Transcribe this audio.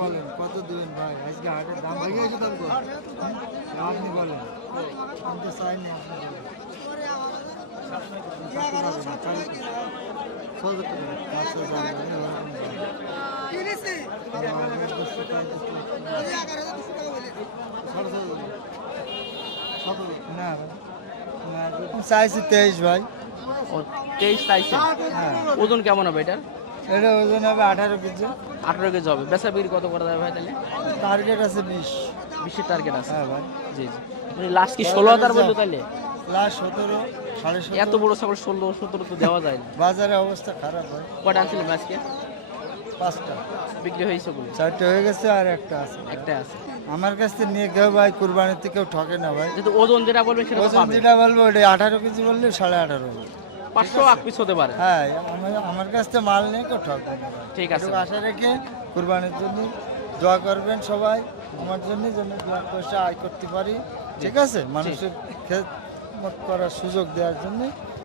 বলেন কত দিবেন ভাই? আজকে হাটের দাম ভেঙে গেছে দাম কত? আপনি বলেন। আমি তো চাই না আপনি বলেন। 500 দাম না চাইছি 23 ভাই। ও 23 চাইছে। হ্যাঁ ওজন কেমন হবে এটার? এটা ওজন হবে 18 কেজি। 18 কেজি হবে। বেচা বিক্রি কত করা যাবে ভাই তাহলে? টার্গেট আছে 20। 20 টার্গেট আছে। হ্যাঁ ভাই। জি জি। মানে লাস্ট কি 16,000 বলতো তাইলে? লাস্ট 17, 17.5। এত বড় ছাগল 16 17 তো দেওয়া যায় না। বাজারে অবস্থা খারাপ হয়। কয়টা আনছিলেন আজকে? 5টা। বিক্রি হয়েছে বলে 4টে হয়ে গেছে আর একটা আছে। একটা আছে। আমার কাছ থেকে নিয়ে কেউ ভাই কুরবানিতে কেউ ঠকে না ভাই। যেহেতু ওজন যেটা বলবেন সেটা তো ওজন পাবে। যেটা বলবো ওটা 18 কেজি বললে 18.5 হবে। 500 আগ পিছ হতে পারে। হ্যাঁ আমার কাছ থেকে মাল নিয়ে কেউ ঠকবে না ভাই। ঠিক আছে। একটু আশা রেখে কুরবানির জন্য দোয়া করবেন সবাই আমার জন্য যেন 2 পয়সা আয় করতে পারি। ঠিক আছে, মানুষের খেদমত করার সুযোগ দেওয়ার জন্য